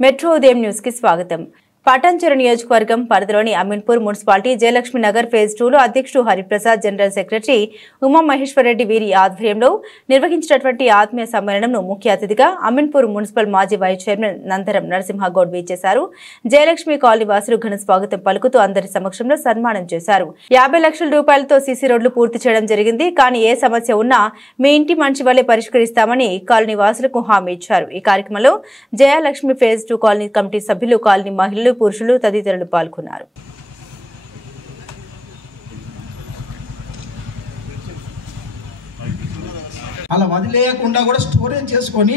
Metro ఉదయం news కి స్వాగతం. పటాన్చెరు నియోజకవర్గం పరిధిలోని అమీన్పూర్ మున్సిపాలిటీ జయలక్ష్మి నగర్ ఫేజ్ 2లో అధ్యక్షుడు హరిప్రసాద్, జనరల్ సెక్రటరీ ఉమా మహేశ్వర్ రెడ్డి వీరి ఆధ్వర్యంలో నిర్వహించినటువంటి ఆత్మీయ సమ్మేళనంను ముఖ్య అతిథిగా అమీన్పూర్ మున్సిపల్ మాజీ వైస్ చైర్మన్ నందరం నరసింహగౌడ్ వీచేశారు. జయలక్ష్మి కాలనీ వాసులు ఘన స్వాగతం పలుకుతూ అందరి సమక్షంలో సన్మానం చేశారు. 50 లక్షల రూపాయలతో సీసీ రోడ్లు పూర్తి చేయడం జరిగింది. కానీ ఏ సమస్య ఉన్నా మీ ఇంటి మంచి వల్లే పరిష్కరిస్తామని కాలనీ వాసులకు హామీ ఇచ్చారు. ఈ కార్యక్రమంలో జయలక్ష్మి ఫేజ్ 2 కాలనీ కమిటీ సభ్యులు, కాలనీ మహిళలు, పురుషులు తదితరులు పాల్గొన్నారు. అలా వదిలేయకుండా కూడా స్టోరేజ్ చేసుకొని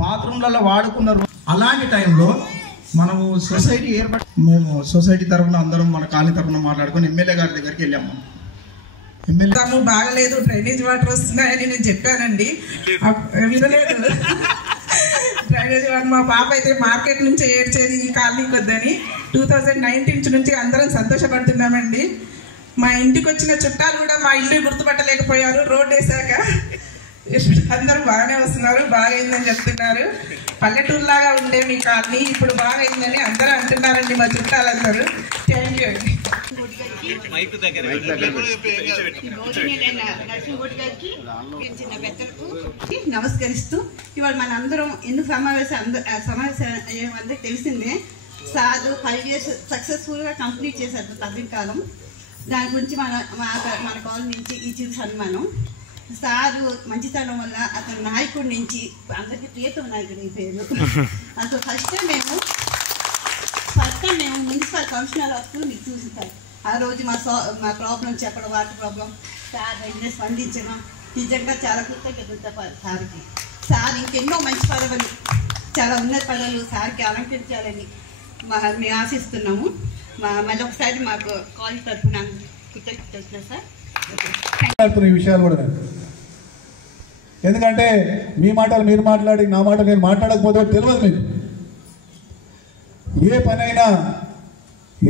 బాత్రూమ్లలో వాడుకున్నారు. అలాంటి టైంలో మనము సొసైటీ మేము సొసైటీ తరఫున అందరం మన కాలనీ తరఫున మాట్లాడుకొని ఎమ్మెల్యే గారి దగ్గరికి వెళ్ళాము. ఎమ్మెల్యే బాగలేదు, డ్రైనేజ్ వాటర్ వస్తున్నాయని నేను చెప్పానండి, వినలేదు. డ్రైనేజ్ వాటర్ మా పాప అయితే మార్కెట్ నుంచి ఏడ్చేది ఈ కాలనీకి వద్దని. 2019 నుంచి అందరం సంతోషపడుతున్నామండి. మా ఇంటికి వచ్చిన చుట్టాలు కూడా మా ఇల్లు గుర్తుపట్టలేకపోయారు. రోడ్ వేసాక అందరూ బాగానే వస్తున్నారు, బాగైందని చెప్తున్నారు. పల్లెటూరులాగా ఉండే మీ కాలనీ ఇప్పుడు బాగైందని అందరూ అంటున్నారండి మా చుట్టాలందరూ. థ్యాంక్ యూ అండి. నమస్కరిస్తూ ఇవాళ మన అందరం ఎందుకు సమావేశం అందరికి తెలిసిందే. సార్ 5 years సక్సెస్ఫుల్గా కంప్లీట్ చేశారు తవ్విన. దాని గురించి మన కాలనీ నుంచి ఇచ్చిన సన్మానం. సారు మంచితనం వల్ల అతను నాయకుడి నుంచి అందరికీ ప్రియతమ నాయకుడు ఈ పేరు. అసలు ఫస్ట్ టైం మేము మున్సిపల్ కమిషనర్ ఆఫీస్లో మీకు చూస్తాం. ఆ రోజు మా ప్రాబ్లం చెప్పడం, వాటర్ ప్రాబ్లం సార్ వెంటనే స్పందించడం నిజంగా చాలా కృతజ్ఞత సార్కి. సార్ ఇంకెన్నో మంచి పదవులు, చాలా ఉన్నత పదవులు సార్కి అలంకరించాలని మేము ఆశిస్తున్నాము. మళ్ళీ ఒకసారి మాకు కాల్ తరఫున కృతజ్ఞతలు సార్. ఈ విషయాలు కూడా ఎందుకంటే మీ మాటలు మీరు మాట్లాడి నా మాట నేను మాట్లాడకపోతే తెలియదు మీకు. ఏ పనైనా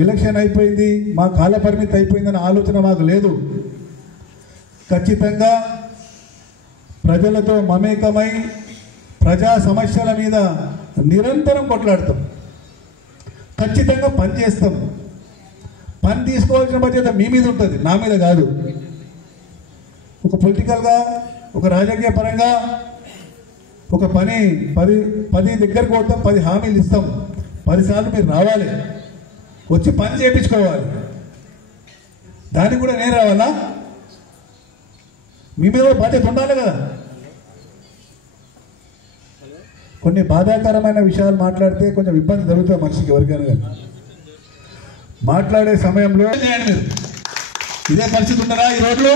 ఎలక్షన్ అయిపోయింది, మా కాల పరిమితి అయిపోయిందన్న ఆలోచన మాకు లేదు. ఖచ్చితంగా ప్రజలతో మమేకమై ప్రజా సమస్యల మీద నిరంతరం కొట్లాడతాం. ఖచ్చితంగా పని చేస్తాం. పని తీసుకోవాల్సిన బాధ్యత మీ మీద ఉంటుంది, నా మీద కాదు. ఒక పొలిటికల్గా, ఒక రాజకీయ పరంగా ఒక పని 10 దగ్గరకు పోతాం, 10 హామీలు ఇస్తాం. 10 సార్లు మీరు రావాలి, వచ్చి పని చేయించుకోవాలి. దానికి కూడా నేను రావాలా? మీ మీద బాధ్యత ఉండాలి కదా. కొన్ని బాధాకరమైన విషయాలు మాట్లాడితే కొంచెం ఇబ్బంది జరుగుతుంది మనిషికి, ఎవరికైనా కానీ. మాట్లాడే సమయంలో మీరు ఇదే పరిస్థితి ఉండరా? ఈ రోడ్లు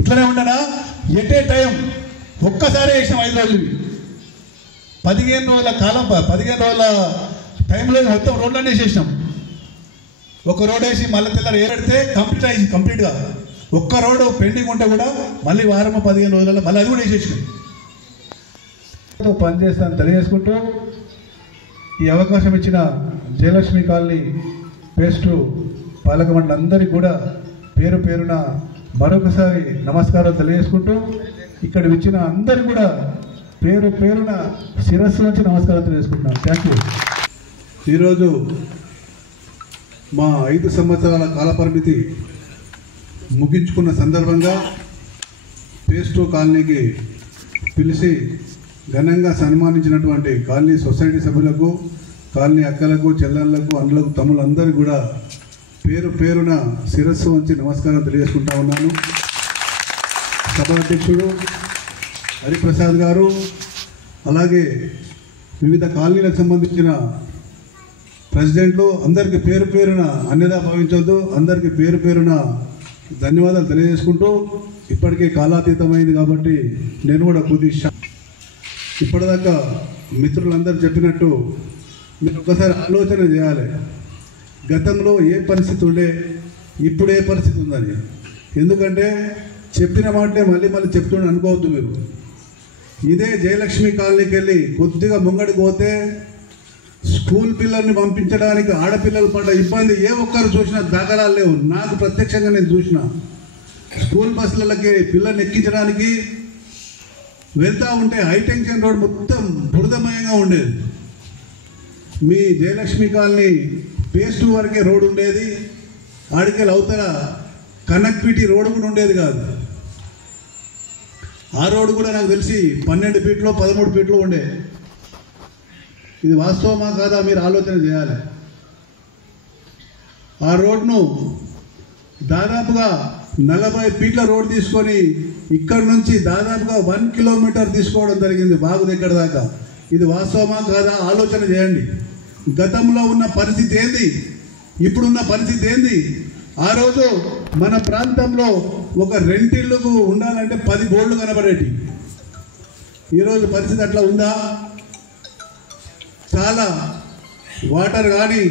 ఇట్లనే ఉండనా? ఎట్ ఏ టైం ఒక్కసారి వేసినాం 5 రోజులు, 15 రోజుల కాలం, 15 రోజుల టైంలో మొత్తం రోడ్లన్నీ వేసేసినాం. ఒక రోడ్ వేసి మళ్ళీ తెల్లారు ఏరెడితే కంప్లీట్గా ఒక్క రోడ్డు పెండింగ్ ఉంటే కూడా మళ్ళీ వారము 15 రోజులలో మళ్ళీ అది కూడా వేసేసినాం. పనిచేస్తాను తెలియజేసుకుంటూ ఈ అవకాశం ఇచ్చిన జయలక్ష్మి కాలనీ ఫేజ్ 2 పాలక మండలి అందరికీ కూడా పేరు పేరున మరొకసారి నమస్కారం తెలియజేసుకుంటూ ఇక్కడ వచ్చిన అందరికీ కూడా పేరు పేరున శిరస్సు నుంచి నమస్కారం తెలియజేసుకుంటున్నాను. Thank you. ఈరోజు మా 5 సంవత్సరాల కాలపరిమితి ముగించుకున్న సందర్భంగా ఫేజ్ 2 కాలనీకి పిలిచి ఘనంగా సన్మానించినటువంటి కాలనీ సొసైటీ సభ్యులకు, కాలనీ అక్కలకు, చెల్లెళ్లకు, అన్నలకు, తమ్ములందరూ కూడా పేరు పేరున శిరస్సు వంచి నమస్కారం తెలియజేసుకుంటా ఉన్నాను. సభాధ్యక్షుడు హరిప్రసాద్ గారు, అలాగే వివిధ కాలనీలకు సంబంధించిన ప్రెసిడెంట్లు అందరికీ పేరు పేరున అన్యదా భావించవద్దు, అందరికీ పేరు పేరున ధన్యవాదాలు తెలియజేసుకుంటూ, ఇప్పటికే కాలాతీతమైంది కాబట్టి నేను కూడా కొద్దిగా ఇప్పటిదాకా మిత్రులందరూ చెప్పినట్టు మీరు ఒకసారి ఆలోచన చేయాలి. గతంలో ఏ పరిస్థితి ఉండే, ఇప్పుడు ఏ పరిస్థితి ఉందని. ఎందుకంటే చెప్పిన మాటలే మళ్ళీ చెప్తుండే అనుకోవద్దు మీరు. ఇదే జయలక్ష్మి కాలనీకి వెళ్ళి కొద్దిగా ముంగడికి పోతే స్కూల్ పిల్లల్ని పంపించడానికి ఆడపిల్లలు పడ్డ ఇబ్బంది ఏ ఒక్కరు చూసినా దాఖలాలు లేవు. నాకు ప్రత్యక్షంగా నేను చూసిన స్కూల్ బస్సులకి పిల్లల్ని ఎక్కించడానికి వెళ్తూ ఉంటే హైటెన్షన్ రోడ్ మొత్తం బురదమయంగా ఉండేది. మీ జయలక్ష్మి కాలనీ phase 2 వరకే రోడ్ ఉండేది. ఆడికెళ్ళి అవతల కనెక్టివిటీ రోడ్ కూడా ఉండేది కాదు. ఆ రోడ్డు కూడా నాకు తెలిసి 12 ఫీట్లో 13 ఫీట్లో ఉండే. ఇది వాస్తవమా కాదా మీరు ఆలోచన చేయాలి. ఆ రోడ్ను దాదాపుగా 40 ఫీట్ల రోడ్ తీసుకొని ఇక్కడ నుంచి దాదాపుగా 1 కిలోమీటర్ తీసుకోవడం జరిగింది బాగు దగ్గర దాకా. ఇది వాస్తవమా కాదా ఆలోచన చేయండి. గతంలో ఉన్న పరిస్థితి ఏంది, ఇప్పుడున్న పరిస్థితి ఏంది? ఆ రోజు మన ప్రాంతంలో ఒక రెంటిల్లుకు ఉండాలంటే 10 బోర్డులు కనబడేటి. ఈరోజు పరిస్థితి అట్లా ఉందా? చాలా వాటర్ కానీ